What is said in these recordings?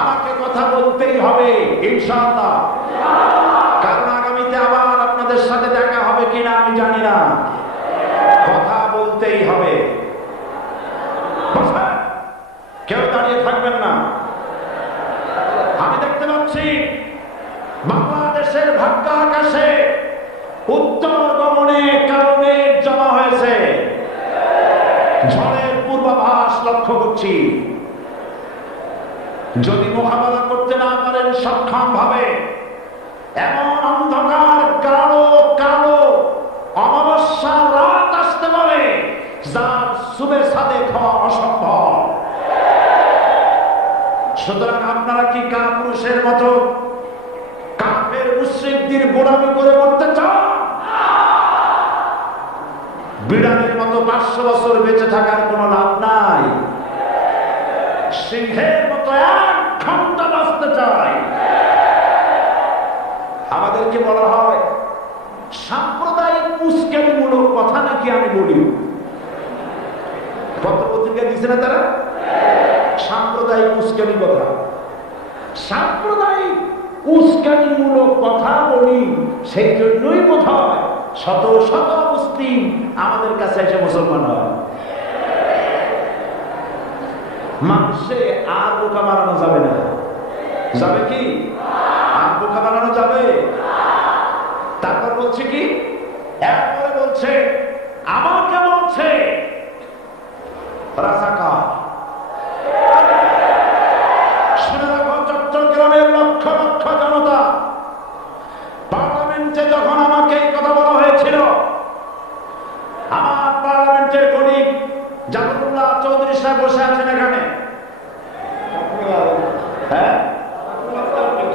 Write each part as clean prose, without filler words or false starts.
আমাকে কথা বলতেই হবে ইনশাআল্লাহ। কারণ আগামীতে আবার আপনাদের সাথে দেখা হবে কিনা আমি জানি না, কথা বলতেই হবে। কেউ দাঁড়িয়ে থাকবেন না। আমি দেখতে পাচ্ছি বাংলাদেশের ভাগ্য আকাশে উত্তর গমনে কারণে জমা হয়েছে। ঝড়ের পূর্বাভাস লক্ষ্য করছি। যদি মোকাবেলা করতে না পারেন সক্ষম ভাবে, এমন অন্ধকার কালো কালো অমাবস্যা রাত আসতে পারে যার শুভে সাদে খাওয়া অসম্ভব। সুতরাং আপনারা কি কাপুরুষের মতো কাফের মুশরিকদের গোলামি করে মরতে চান? বিড়ালের মতো 500 বছর বেঁচে থাকার কোনো লাভ নাই। সিংহের মতো 1 ঘন্টা বাঁচতে চাই। আমাদেরকে বলা হয় সাম্প্রদায়িক উস্কানিমূলক কথা নাকি আমি বলি। পত্রপত্রিকা দিচ্ছে না তারা সাম্প্রদায়িক উস্কানি কথা, সাম্প্রদায়িক উস্কানিমূলক কথা বলি। সেই জন্যই বোধ হয় শত শত মুসলিম আমাদের কাছে এসে মুসলমান হয়। মানুষে আর বোকা বানানো যাবে না। যাবে কি? আর বোকা বানানো যাবে? তারপর বলছে কি, এরপরে বলছে আমাকে বলছে রাজাকার। শুনে রাখো চট্টগ্রামের লক্ষ লক্ষ জনতা, পার্লামেন্টে যখন আমাকে এই কথা বলা হয়েছিল, আমার পার্লামেন্টের কলিগ জাফরুল্লাহ চৌধুরী সাহেব বসে আছেন এখানে, হ্যাঁ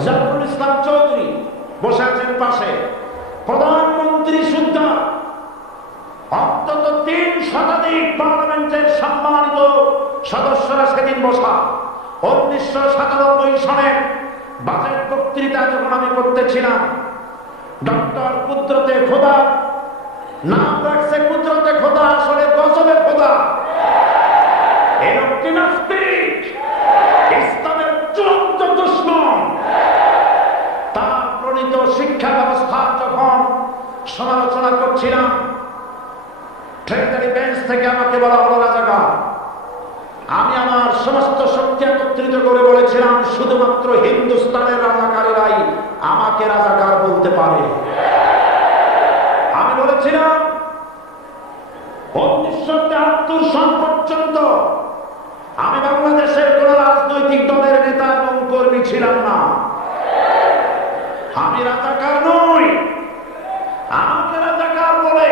জাফরুল ইসলাম চৌধুরী বসে আছেন পাশে, প্রধানমন্ত্রী সুদ্ধা, অন্তত 3 শতাধিক পার্লামেন্টের সম্মানিত সদস্যরা সেদিন বসা। 1997 সনের বাজেট বক্তৃতা যখন আমি করতেছিলাম, ডক্টর কুদরতে খোদা, নাম রাখছে কুদরতে খোদা, আসলে গজবে খোদা। এই লোকটি নাস্তিক, ইসলামের চূড়ান্ত দুশমন। তার প্রণীত শিক্ষা ব্যবস্থা যখন সমালোচনা করছিলাম, ট্রেজারি বেঞ্চ থেকে আমাকে বলা হলো রাজাকার। আমি আমার সমস্ত শক্তি একত্রিত করে বলেছিলাম শুধুমাত্র হিন্দুস্তানের রাজাকারেরাই আমাকে রাজাকার বলতে পারে। আমি বলেছিলাম 1973 সন পর্যন্ত আমি বাংলাদেশের কোন রাজনৈতিক দলের নেতা এবং কর্মী ছিলাম না। আমি রাজাকার নই। আমাকে রাজাকার বলে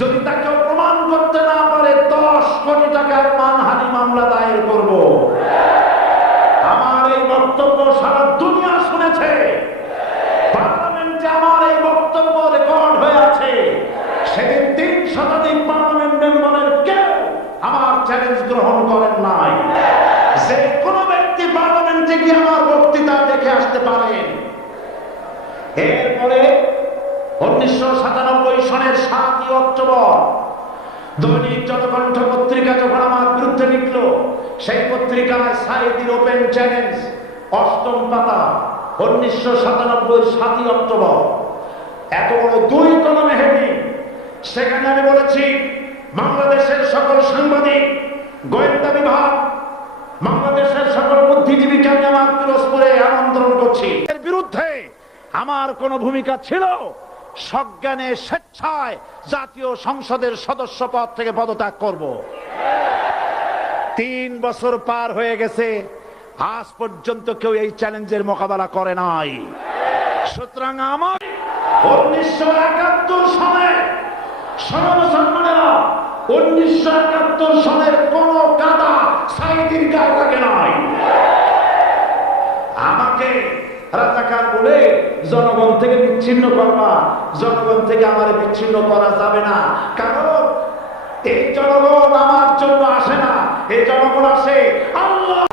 যদি তাকে প্রমাণ করতে না পারে 10 কোটি টাকার মানহানি মামলা দায়ের করব। আমার এই বক্তব্য সারা দুনিয়া শুনেছে। পার্লামেন্টে আমার এই বক্তব্য রেকর্ড হয়ে আছে। সেদিন 3 শতাধিক পার্লামেন্ট মেম্বারের কেউ আমার চ্যালেঞ্জ গ্রহণ করেন নাই। যে কোনো ব্যক্তি পার্লামেন্টে গিয়ে আমার বক্তৃতা দেখে আসতে পারেন। এরপরে 1997 সনের 7 অক্টোবর দৈনিক জনকণ্ঠ পত্রিকা যখন আমার বিরুদ্ধে লিখল, সেই পত্রিকায় সাইদির ওপেন চ্যালেঞ্জ 8ম পাতা, 1997 7 অক্টোবর, এত বড় 2 কলমে হেডিং। সেখানে আমি বলেছি বাংলাদেশের সকল সাংবাদিক, গোয়েন্দা বিভাগ, বাংলাদেশের সকল বুদ্ধিজীবীকে আমি আমার পিরোজপুরে আমন্ত্রণ করছি। এর বিরুদ্ধে আমার কোন ভূমিকা ছিল, সজ্ঞানে স্বেচ্ছায় জাতীয় সংসদের সদস্য পদ থেকে পদত্যাগ করব। 3 বছর পার হয়ে গেছে, আজ পর্যন্ত কেউ এই চ্যালেঞ্জের মোকাবেলা করে নাই। সুতরাং আমার 1971 সনে, মুসলমানেরা 1971 সনের কোন কাদা সাইদির গায়ে লাগে নাই। আমাকে রাজাকার বলে জনগণ থেকে বিচ্ছিন্ন করবা, জনগণ থেকে আমার বিচ্ছিন্ন করা যাবে না। কারণ এই জনগণ আমার জন্য আসে না, এই জনগণ আসে আল্লাহ